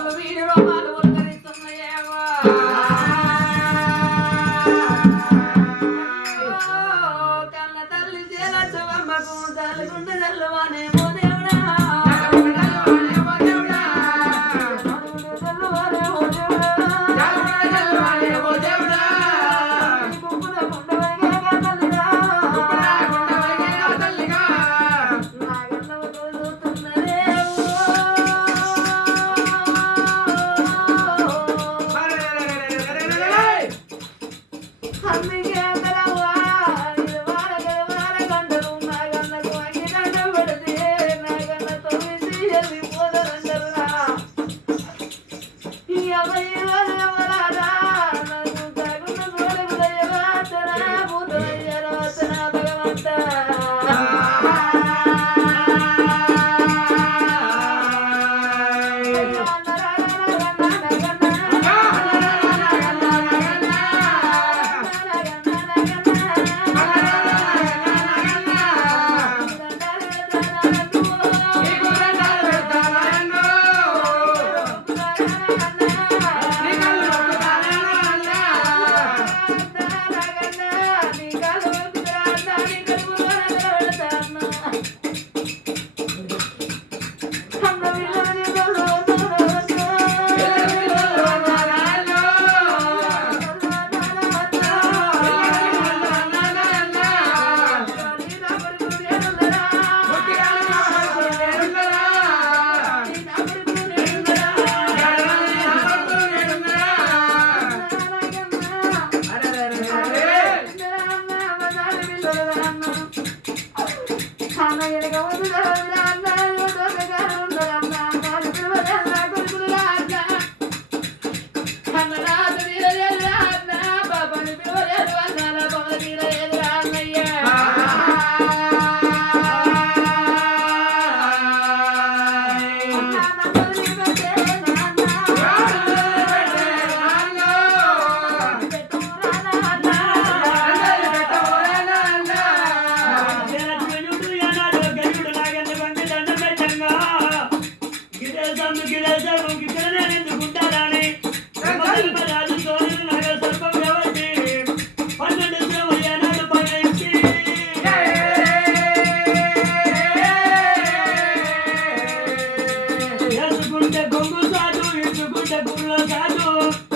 రోడ్లు వీడి రోమాలు ఉద్ధరిస్తున్నాయేమో కన్న తల్లి చేరమ్మకు తల్లి గుండె తల్లువానేమో దేవుడా coming in. Iya, kamu. te burlas ya no.